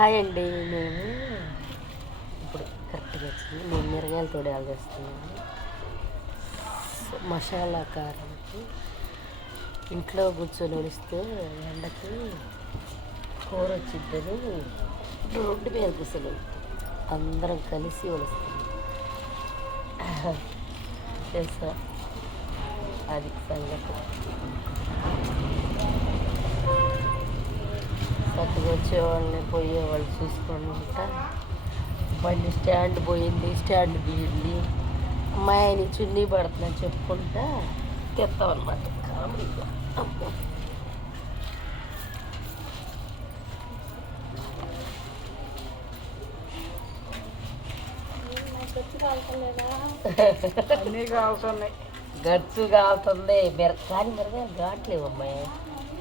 Hi అండి. మేము ఇప్పుడు కరెక్ట్గా వచ్చింది. మేము మిరగాయలు తోడేయాలి చేస్తున్నాము. మసాలా కారంకి ఇంట్లో కూర్చొని వలిస్తే ఎండకి కూర వచ్చిద్దని రోడ్డు మీద కూర్చొని అందరం కలిసి వలుస్తాం. తెలుసా అది సంగతి. కొత్తగా వచ్చేవాళ్ళని పోయేవాళ్ళు చూసుకొని ఉంటా. బండి స్టాండ్ పోయింది, స్టాండ్ తీయండి, అమ్మాయిని చున్నీ పడుతుందని చెప్పుకుంటా తెస్తామన్నమాట. కామెడీగా అమ్మో. అన్నీ కావుతున్నాయి. గచ్చు కాలుతుంది కానీ మిరగాయలు ఘాట్లేవు అమ్మాయి.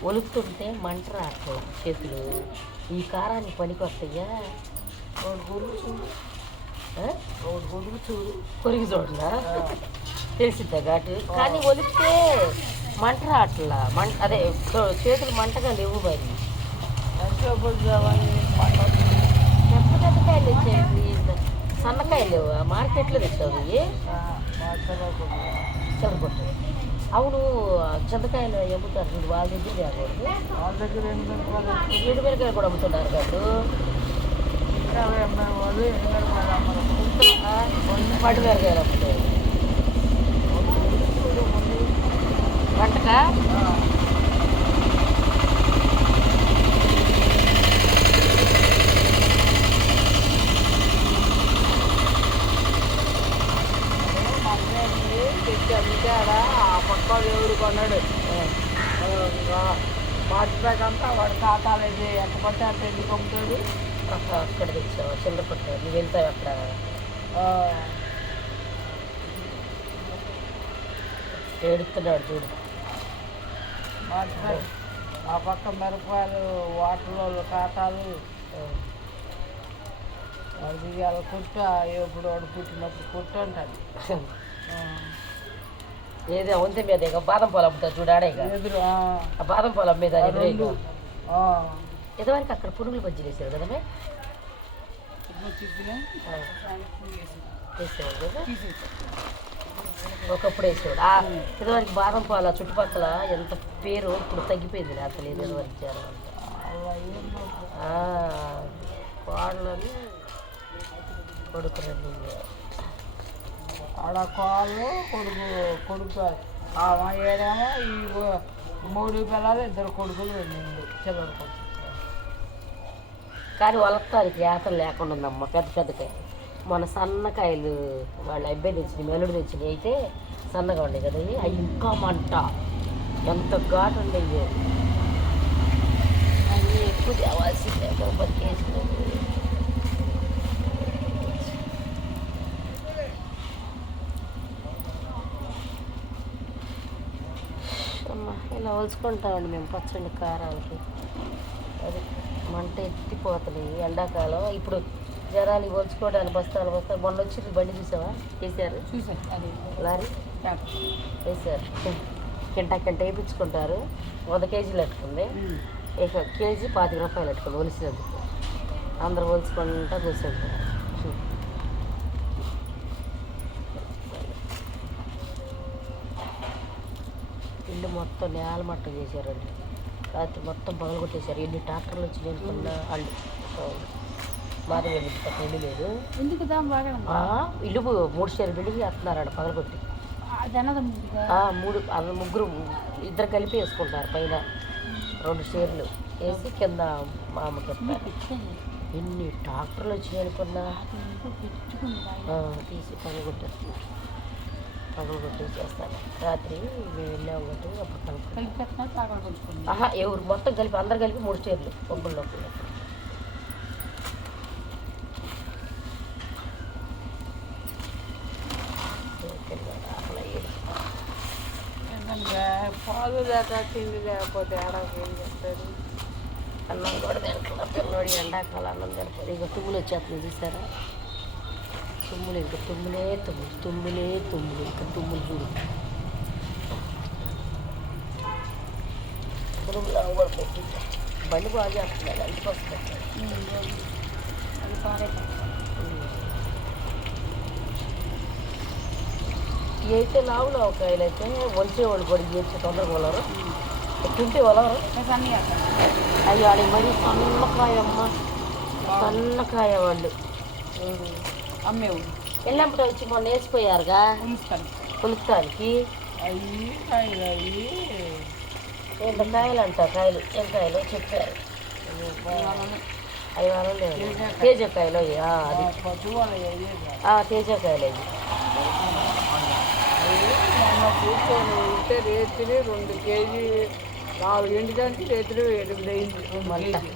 ఒలుపుతుంటే మంట రావట్లేదు చేతులు. ఈ కారానికి పనికి వస్తాయా? ఒకటి గురుగు చూడు, ఒకటి గురుగు చూడు, కొరిగి చూడలా తెలిసిద్దా ఘాటు. కానీ ఒలిపితే మంట రావట్లా. అదే చేతులు మంటగా లేవు. మరి పెద్ద పెద్దకాయలు తెచ్చేది, సన్నకాయలు లేవు. మార్కెట్లో తెచ్చావు చెదగొట్టు. అవును, చింతకాయలు అమ్ముతారు చూడు, వాళ్ళ దగ్గర తేకూడదు. వాళ్ళ దగ్గర ఎండు మిరకాయలు కూడా అమ్ముతున్నారు కాదు. పట్టు మిరకాయలు అమ్ముతారు వంటక. అమ్మితే ఆ పక్క దేవుడు కొన్నాడు. మార్చిపోయాక అంతా వాడు ఖాతాలు అయితే ఎంత పడితే అంత ఎందుకు అమ్ముతాడు. అక్కడ తెచ్చావు చిల్లర పట్టు. నువ్వు వెళ్తావు అక్కడ. ఏడుస్తున్నాడు చూడు. మార్చిపోయి ఆ పక్క మిరపకాయలు వాటర్లో ఖాతాలు వాడు దిగాలి. కుట్ట ఎప్పుడు వాడు పుట్టినప్పుడు కుట్ట ఉంటుంది. ఏదో వంతె మీద ఇక బాదం పాలు అమ్ముతారు చూడు, ఆడే ఎదురు ఆ బాదం పాలు అమ్మేది ఎదురు. ఆ ఇదివరకు అక్కడ పురుగులు బజ్జీలు వేసారు కదా. వేసేవాడు కదా ఒకప్పుడు వేసేవాడు. ఇదివరకు బాదం పాలు చుట్టుపక్కల ఎంత పేరు. ఇప్పుడు తగ్గిపోయింది. అసలు ఇదివరకు జనం కోళ్ళని కొడుకురండి. ఆడ కాళ్ళు కొడుకు ఏడేమో ఈ 3 పిల్లలు 2 కొడుకులు వెళ్ళింది చిల్లర కొడుకు. కానీ వలకటానికి యాతలు లేకుండా ఉందమ్మ. పెద్ద పెద్దకాయ మన సన్నకాయలు వాళ్ళ అబ్బాయి తెచ్చింది, మెలుడు తెచ్చినవి అయితే సన్నగా ఉండే కదా. అవి ఇంకా మంట ఎంత ఘాటు ఉండేవి. అవి ఎక్కువ తేవాల్సిందే. 10 కేజీలు అమ్మ. ఇలా వలుచుకుంటామండి మేము పచ్చడి కారాలకి. అది మంట ఎత్తిపోతుంది ఎండాకాలం. ఇప్పుడు జనానికి వలుచుకోవడానికి బస్తాలు మొన్న వచ్చి బండి చూసావా? వేసారు అది లారీ వేసారు. కింటా వేయించుకుంటారు. 100 కేజీలు పెట్టుకుంది. ఇక కేజీ 25 రూపాయలు పెట్టుకుంది ఒలిసినందుకు. అందరూ ఒలుచుకుంటా కూర్చుంటారు. ఇల్లు మొత్తం నేల మట్టం చేశారండి. రాత్రి మొత్తం పగలు కొట్టేశారు. ఎన్ని ట్రాక్టర్లు వచ్చి నేనుకున్న వాళ్ళు. మాది వెళ్ళి పక్క ఇల్లు లేదు. ఎందుకు ఇల్లు 3 షేర్లు బిల్డింగ్ వేస్తున్నారండి పగలు కొట్టి. 3 ముగ్గురు 2 కలిపి వేసుకుంటారు. పైన 2 షేర్లు వేసి కింద మా అమ్మకి ఇస్తారు. ఎన్ని ట్రాక్టర్లు వచ్చి నేనుకున్నా తీసి పగలు కొట్టేస్తున్నారు. పగలు కొట్టేసేస్తాను. రాత్రి మేము వెళ్ళాము కాబట్టి అప్పుడు కలుపుకుంటాం. ఎవరు మొత్తం కలిపి అందరు కలిపి 3 షేర్లు ఒక్కళ్ళు. పాలు లేక తిండి లేకపోతే ఆడకి ఏం చేస్తారు. అన్నం కూడా తింటున్నారు పిల్లోడి. ఎండాకాలం అన్నం తింటారు. ఇక తుమ్ములు వచ్చేస్తుంది చూసారా? తుమ్ములు ఇంకా తుమ్ములే ఇంకా తుమ్ములు చూడు. తుమ్ములు కూడా పెట్టి బండి బాగా చేస్తున్నాడు. ఇంటికి వస్తాడు. అది పారేస్తాం. ఇవి అయితే లావులో కాయలు అయితే ఒలిచేవాళ్ళు కూడా చేర్చి తొందరగా వలరు తింటే వలరు. సన్నీ అయ్యో అది మరీ సన్నకాయ అమ్మ, సన్నకాయ వాళ్ళు అమ్మేవు ఎల్లంపట వచ్చి మొన్న వేసిపోయారుగా ఉంచుతాను. పులుస్తానికి. అవి కాయలు అవి ఎంత కాయలు అంట, కాయలు ఏం కాయలు చెప్పారు. అవి వాళ్ళు తేజకాయలు అవి అది తేజకాయలు అవి. మొన్న కూర్చొని ఉంటే రేతిని 2 కేజీ 4 గంటలకి రేతిని 8 అయింది. 2 కేజీ.